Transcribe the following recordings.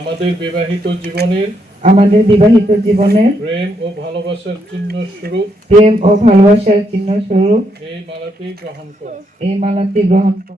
আমাদের বিবাহিত জীবনের প্রেম ও ভালোবাসার চিহ্ন স্বরূপ এই মালাটি গ্রহণ কর।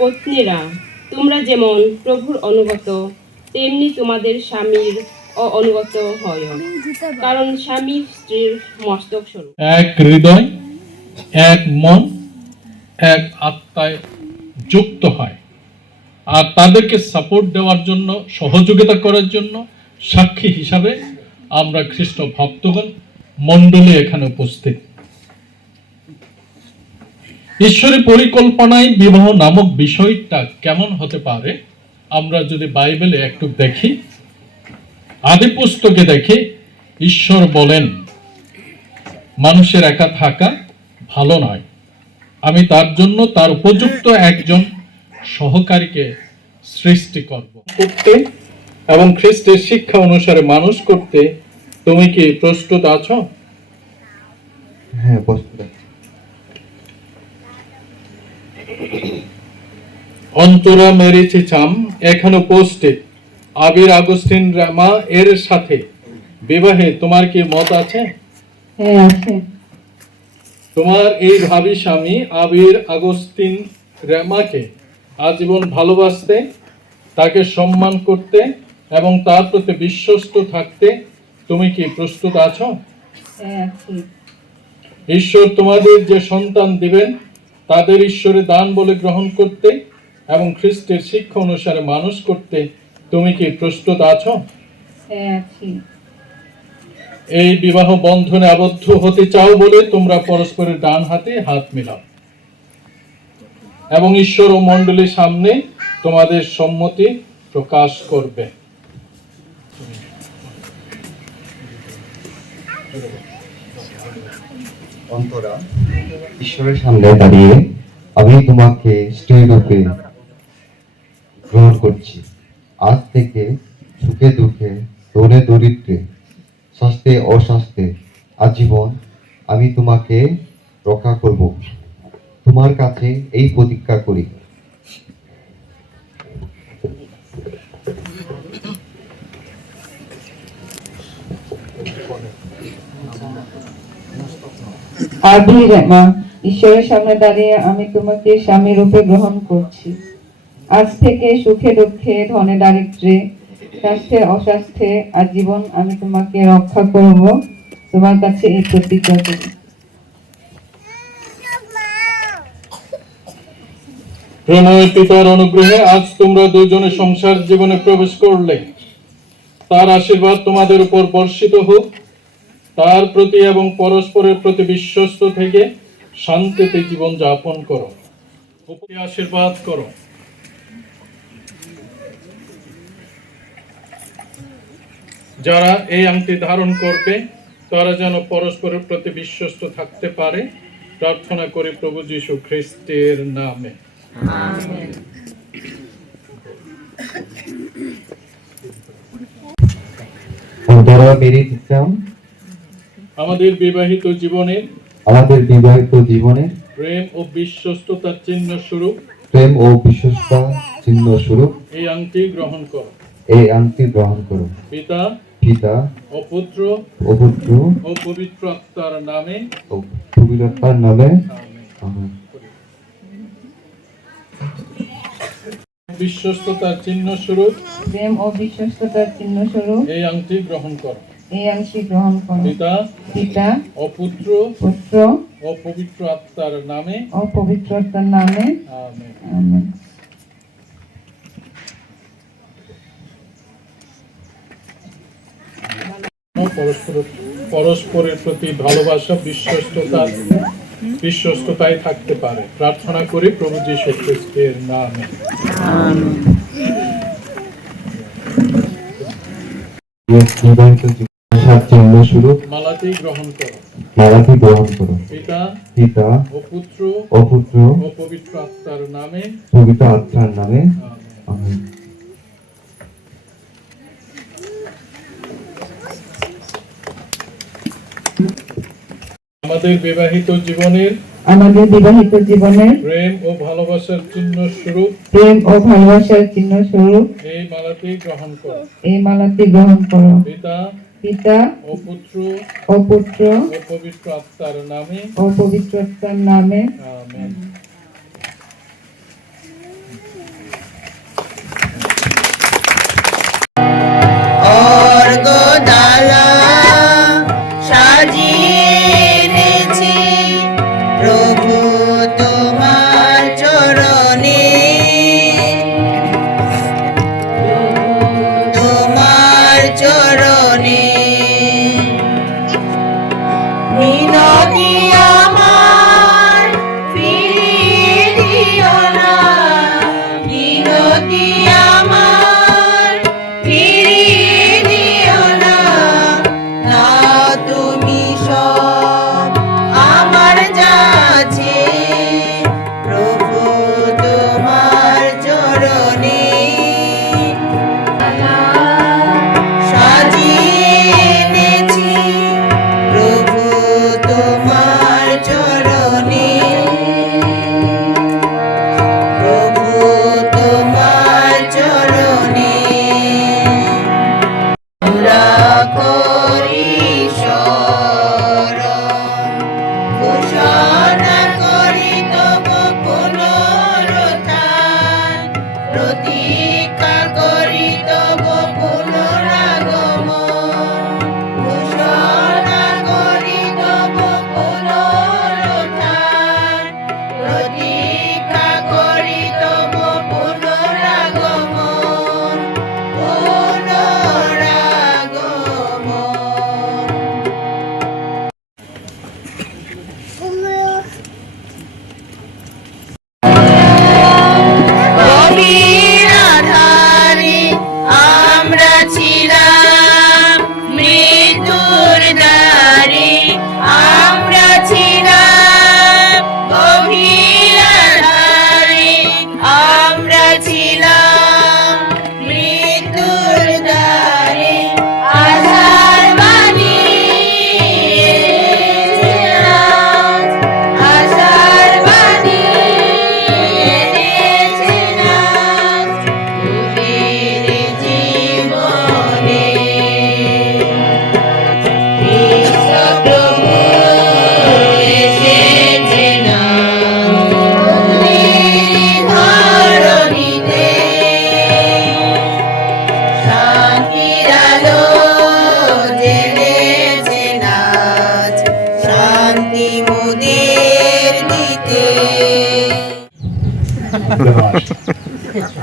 পত্নীরা, তোমরা যেমন প্রভুর অনুগত, তেমনি তোমাদের স্বামীর অনুগত হয়, কারণ স্বামী স্ত্রীর মস্তক স্বরূপ। এক হৃদয়, এক মন, এক আত্মায় যুক্ত হয়, আর তাদেরকে সাপোর্ট দেওয়ার জন্য, সহযোগিতা করার জন্য সাক্ষী হিসাবে আমরা খ্রিস্ট ভক্তগণ মণ্ডলী এখানে উপস্থিত। ঈশ্বরের পরিকল্পনায় বিবাহ নামক বিষয়টা কেমন হতে পারে আমরা যদি বাইবেলে একটু দেখি, আদি পুস্তকে দেখি, ঈশ্বর বলেন মানুষের একা থাকা ভালো নয়, আমি তার জন্য তার উপযুক্ত একজন সহকারীকে সৃষ্টি করব। করতে এবং খ্রিস্টের শিক্ষা অনুসারে মানুষ করতে তুমি কি প্রস্তুত আছো? হ্যাঁ, প্রস্তুত আছি। অন্তরা মেরিচি চাম এখানে উপস্থিত আবির আগস্টিন রামা এর সাথে বিবাহে তোমার কি মত আছে? হ্যাঁ, আছে। তোমার এই ভাবী স্বামী আবির আগস্টিন রামাকে আজীবন ভালোবাসতে, তাকে সম্মান করতে এবং তার প্রতি বিশ্বস্ত থাকতে তুমি কি প্রস্তুত আছো? হ্যাঁ, আছি। ঈশ্বর তোমাদের যে সন্তান দিবেন তাদের ঈশ্বরের দান বলে গ্রহণ করতে এবং খ্রিস্টের শিক্ষা অনুসারে মানুষ করতে তুমি কি প্রস্তুত আছো? হ্যাঁ, আছি। এই বিবাহ বন্ধনে আবদ্ধ হতে চাও বলে তোমরা পরস্পরের ডান হাতে হাত মিলাও এবং ঈশ্বর ও মণ্ডলীর সামনে তোমাদের সম্মতি প্রকাশ করবে। অন্তরা, ঈশ্বরের সামনে দাঁড়িয়ে আমি তোমাকে স্ত্রী রূপে গ্রহণ করছি। আজ থেকে সুখে দুঃখে, ধনে দরিদ্রে, স্বাস্থ্যে অস্বাস্থ্যে আজীবন আমি তোমাকে রক্ষা করব। তোমার কাছে এই প্রতিজ্ঞা করি। আবির রামা, ঈশ্বরের সামনে দাঁড়িয়ে আমি তোমাকে স্বামী রূপে গ্রহণ করছি। আজ থেকে সুখে দুঃখে, ধনে দারিদ্র্যে, স্বাস্থ্যে অস্বাস্থ্যে আজীবন আমি তোমাকে রক্ষা করব। তোমার কাছে এই প্রতিজ্ঞা করি। প্রেমময় পিতার অনুগ্রহে আজ তোমরা দুজনে সংসার জীবনে প্রবেশ করলে। তার আশীর্বাদ তোমাদের উপর বর্ষিত হোক। তার প্রতি এবং পরস্পরের প্রতি বিশ্বস্ত থেকে শান্তিতে জীবন যাপন করো। আশীর্বাদ করো। যারা এই আংটি ধারণ করবে তারা যেন পরস্পরের প্রতি বিশ্বস্ত থাকতে পারে, প্রার্থনা করি প্রভু যীশু খ্রিস্টের নামে। অন্তরা মেরি ইসলাম আমাদের বিবাহিত জীবনে প্রেম ও বিশ্বস্ততার চিহ্ন স্বরূপ এই আংটি গ্রহণ করো। পিতা ও পুত্র ও পবিত্র আত্মার নামে। আমেন। বিশ্বস্ততার চিহ্ন স্বরূপ প্রেম ও বিশ্বস্ততার চিহ্ন স্বরূপ এই আংটি গ্রহণ করো। পিতা ও পুত্র ও পবিত্র আত্মার নামে। আমেন। আমেন। পরস্পরের প্রতি ভালোবাসা বিশ্বস্ততায় থাকতে পারে, প্রার্থনা করি প্রভু যীশু খ্রিস্টের নামে। মালাটি গ্রহণ করো। পিতা ও পুত্র ও পবিত্র আত্মার নামে। আমেন। আমাদের বিবাহিত জীবনের প্রেম ও ভালোবাসার চিহ্ন স্বরূপ এই মালাটি গ্রহণ করো। পিতা ও পুত্র ও পবিত্র আত্মার নামে। আমেন।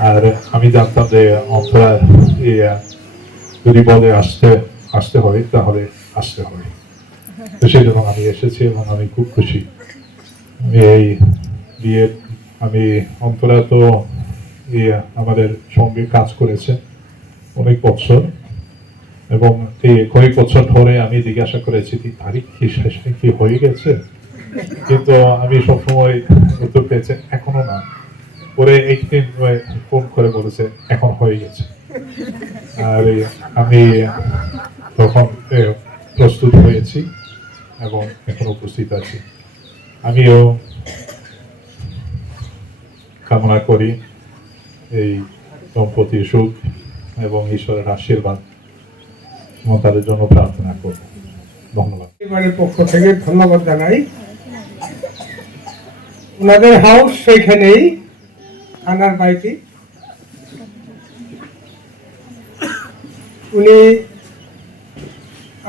আর আমি জানতাম যে অন্তরা যদি বলে আসতে হয় তাহলে আসতে হবে। তো সেই জন্য আমি এসেছি এবং আমি খুব খুশি। এই বিয়ে আমি অন্তরা তো আমাদের সঙ্গে কাজ করেছে অনেক বছর, এবং এই কয়েক বছর ধরে আমি জিজ্ঞাসা করেছি তারিখ কি শেষে কি হয়ে গেছে, কিন্তু আমি সবসময় উত্তর পেয়েছি এখনো না। পরে একদিন ফোন করে বলেছে এখন হয়ে গেছে। আর আমি তখন প্রস্তুত হয়েছি এবং এখন উপস্থিত আছি। আমিও কামনা করি এই দম্পতির সুখ এবং ঈশ্বরের আশীর্বাদ, এবং তাদের জন্য প্রার্থনা করব। ধন্যবাদ। পরিবারের পক্ষ থেকে ধন্যবাদ জানাই। ওনাদের হাউস সেইখানেই, থানার বাড়িটি। উনি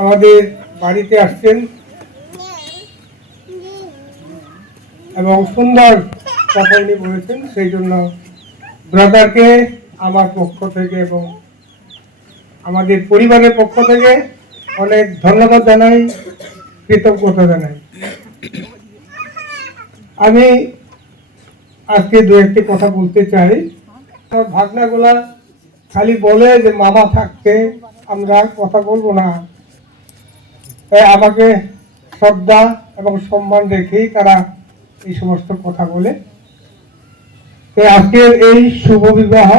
আমাদের বাড়িতে আসছেন এবং সুন্দর কথা উনি বলেছেন, সেই জন্য ব্রাদারকে আমার পক্ষ থেকে এবং আমাদের পরিবারের পক্ষ থেকে অনেক ধন্যবাদ জানাই, কৃতজ্ঞতা জানাই। আমি আজকে দু একটি কথা বলতে চাই। আমার ভাগনাগুলা খালি বলে যে মামা থাকতে আমরা কথা বলবো না, তাই আমাকে শ্রদ্ধা এবং সম্মান রেখেই তারা এই সমস্ত কথা বলে। তাই আজকের এই শুভ বিবাহ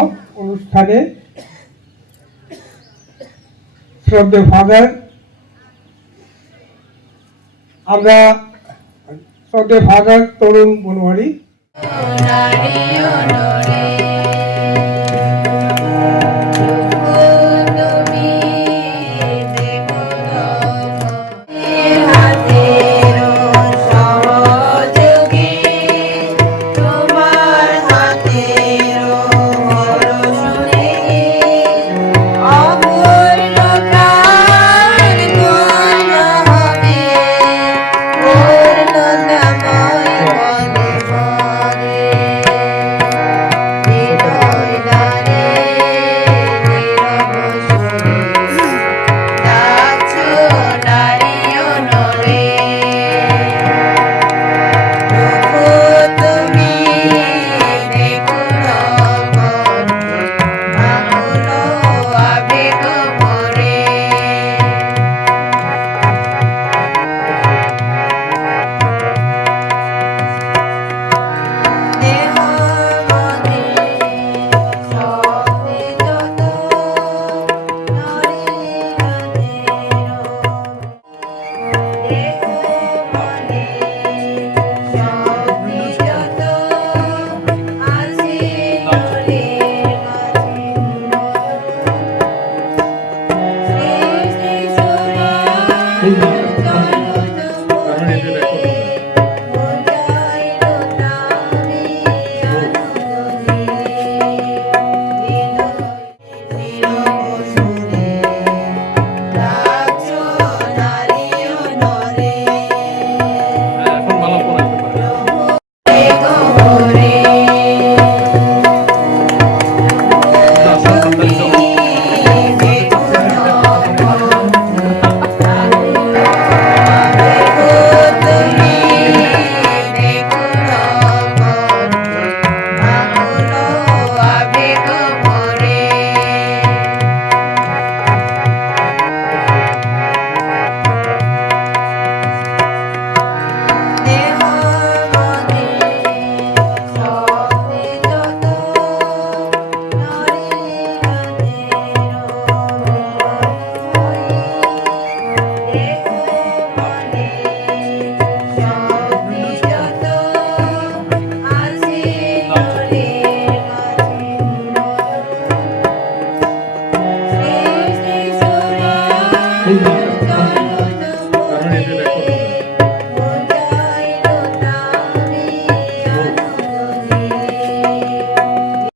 অনুষ্ঠানে শ্রদ্ধেয় ফাদার, আমরা শ্রদ্ধেয় ফাদার তরুণ বনোয়ারি